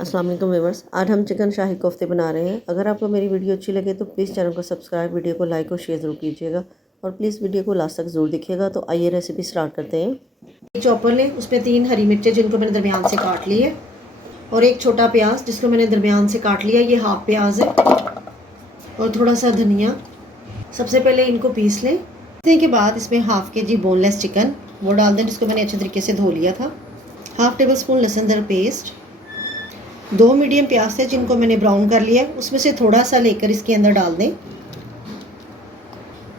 अस्सलाम वालेकुम व्यूअर्स, आज हम चिकन शाही कोफ्ते बना रहे हैं। अगर आपको मेरी वीडियो अच्छी लगे तो प्लीज़ चैनल को सब्सक्राइब, वीडियो को लाइक और शेयर ज़रूर कीजिएगा और प्लीज़ वीडियो को लास्ट तक ज़रूर देखिएगा। तो आइए रेसिपी स्टार्ट करते हैं। एक चॉपर लें, उसमें 3 हरी मिर्चें जिनको मैंने दरमियान से काट ली है और एक छोटा प्याज जिसको मैंने दरमियान से काट लिया, ये हाफ प्याज है, और थोड़ा सा धनिया। सबसे पहले इनको पीस लें। पीसने के बाद इसमें हाफ के जी बोनलेस चिकन वो डाल दें जिसको मैंने अच्छे तरीके से धो लिया था। हाफ टेबल स्पून लहसुन अदरक पेस्ट, 2 मीडियम प्याज थे जिनको मैंने ब्राउन कर लिया, उसमें से थोड़ा सा लेकर इसके अंदर डाल दें।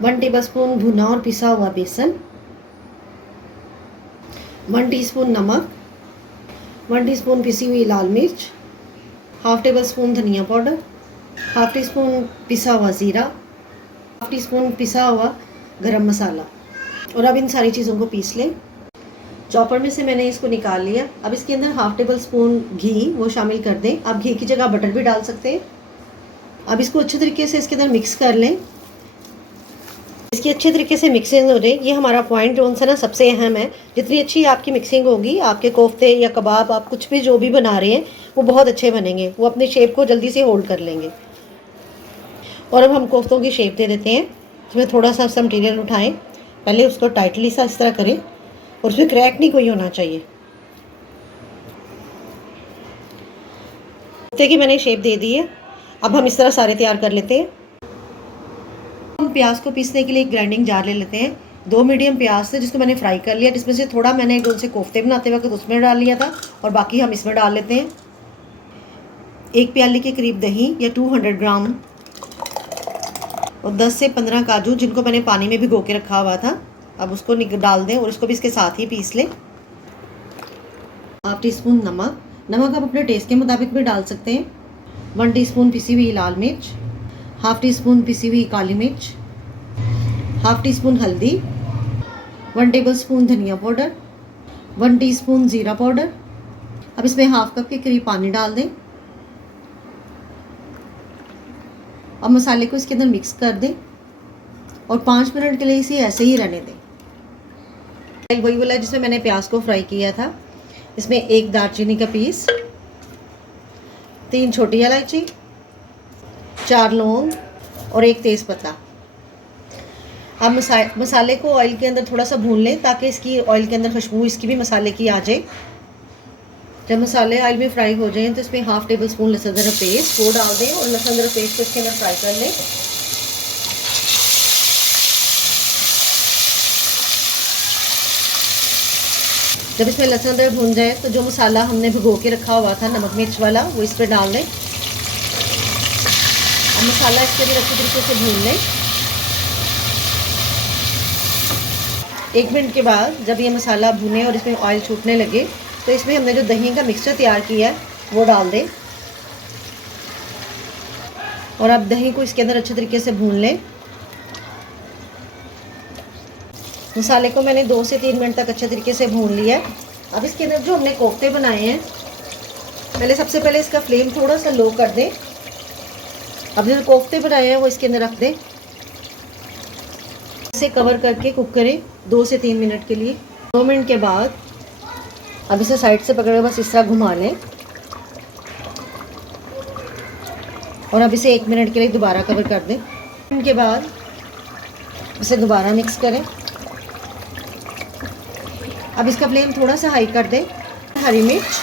1 टेबलस्पून भुना और पिसा हुआ बेसन, 1 टीस्पून नमक, 1 टीस्पून पिसी हुई लाल मिर्च, हाफ टेबल स्पून धनिया पाउडर, हाफ टी स्पून पिसा हुआ ज़ीरा, हाफ टी स्पून पिसा हुआ गरम मसाला। और अब इन सारी चीज़ों को पीस लें। चॉपर में से मैंने इसको निकाल लिया। अब इसके अंदर हाफ टेबल स्पून घी वो शामिल कर दें। आप घी की जगह बटर भी डाल सकते हैं। अब इसको अच्छे तरीके से इसके अंदर मिक्स कर लें। इसकी अच्छे तरीके से मिक्सिंग हो जाए, ये हमारा पॉइंट जो सा ना सबसे अहम है। जितनी अच्छी आपकी मिक्सिंग होगी, आपके कोफ्ते या कबाब, आप कुछ भी जो भी बना रहे हैं वो बहुत अच्छे बनेंगे, वो अपने शेप को जल्दी से होल्ड कर लेंगे। और अब हम कोफ्तों की शेप दे देते हैं। इसमें थोड़ा सा मटीरियल उठाएँ, पहले उसको टाइटली सा इस तरह करें और उसमें क्रैक नहीं कोई होना चाहिए। कोफ्ते की मैंने शेप दे दी है। अब हम इस तरह सारे तैयार कर लेते हैं। हम प्याज को पीसने के लिए एक ग्राइंडिंग जार ले लेते हैं। 2 मीडियम प्याज थे जिसको मैंने फ्राई कर लिया, जिसमें से थोड़ा मैंने जो से कोफ्ते बनाते वक्त उसमें डाल लिया था और बाकी हम इसमें डाल लेते हैं। 1 प्याले के करीब दही या 200 ग्राम और 10 से 15 काजू जिनको मैंने पानी में भिगो के रखा हुआ था, अब उसको डाल दें और उसको भी इसके साथ ही पीस लें। हाफ टी स्पून नमक आप अपने टेस्ट के मुताबिक भी डाल सकते हैं। 1 टीस्पून पिसी हुई लाल मिर्च, हाफ टी स्पून पिसी हुई काली मिर्च, हाफ टी स्पून हल्दी, 1 टेबल स्पून धनिया पाउडर, 1 टीस्पून ज़ीरा पाउडर। अब इसमें हाफ कप के करीब पानी डाल दें। अब मसाले को इसके अंदर मिक्स कर दें और 5 मिनट के लिए इसे ऐसे ही रहने दें। वही वाला जिसमें मैंने प्याज को फ्राई किया था। इसमें 1 दालचीनी का पीस, 3 छोटी इलायची, 4 लौंग और 1 तेज़ पत्ता। अब मसाले को ऑयल के अंदर थोड़ा सा भून लें ताकि इसकी ऑयल के अंदर खुशबू इसकी भी मसाले की आ जाए। जब मसाले ऑयल में फ्राई हो जाएं तो इसमें हाफ टेबल स्पून लहसुन अदरक पेस्ट वो डाल दें और लहसुन अदरक पेस्ट को इसके अंदर फ्राई कर लें। जब इसमें लहसुन अदरक भून जाए तो जो मसाला हमने भिगो के रखा हुआ था नमक मिर्च वाला वो इस पर डाल दें। अब मसाला इसके भी अच्छे तरीके से भून लें। 1 मिनट के बाद जब ये मसाला भुने और इसमें ऑयल छूटने लगे तो इसमें हमने जो दही का मिक्सचर तैयार किया है वो डाल दें और अब दही को इसके अंदर अच्छे तरीके से भून लें। मसाले को मैंने 2 से 3 मिनट तक अच्छे तरीके से भून लिया है। अब इसके अंदर जो हमने कोफ्ते बनाए हैं, सबसे पहले इसका फ्लेम थोड़ा सा लो कर दें। अब जो कोफ्ते बनाए हैं वो इसके अंदर रख दें। इसे कवर करके कुक करें 2 से 3 मिनट के लिए। 2 मिनट के बाद अब इसे साइड से पकड़ के बस इस तरह घुमा लें और अब इसे 1 मिनट के लिए दोबारा कवर कर दें। 1 मिनट के बाद इसे दोबारा मिक्स करें। अब इसका फ्लेम थोड़ा सा हाई कर दें। हरी मिर्च,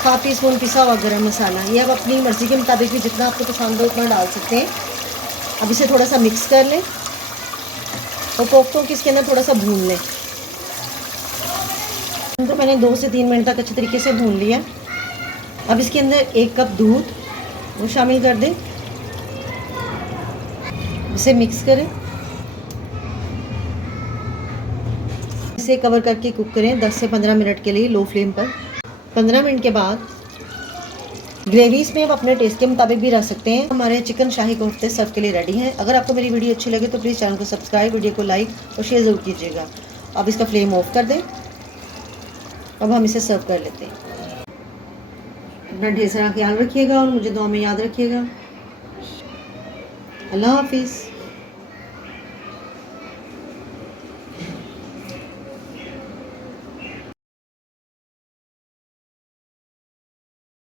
हाफ टी स्पून पिसा हुआ गरम मसाला, ये अब अपनी मर्ज़ी के मुताबिक भी जितना आपको पसंद हो उतना डाल सकते हैं। अब इसे थोड़ा सा मिक्स कर लें और कोफ्तों को इसके अंदर थोड़ा सा भून लें। इनको मैंने 2 से 3 मिनट तक अच्छे तरीके से भून लिया। अब इसके अंदर 1 कप दूध वो शामिल कर दें। इसे मिक्स करें, इसे कवर करके कुक करें 10 से 15 मिनट के लिए लो फ्लेम पर। 15 मिनट के बाद ग्रेवी इसमें आप अपने टेस्ट के मुताबिक भी रख सकते हैं। हमारे चिकन शाही कोफ्ते सर्व के लिए रेडी हैं। अगर आपको मेरी वीडियो अच्छी लगे तो प्लीज़ चैनल को सब्सक्राइब, वीडियो को लाइक और शेयर ज़रूर कीजिएगा। अब इसका फ्लेम ऑफ कर दें। अब हम इसे सर्व कर लेते हैं। अपना ढेर सारा ख्याल रखिएगा और मुझे दुआ में याद रखिएगा। अल्लाह हाफिज़।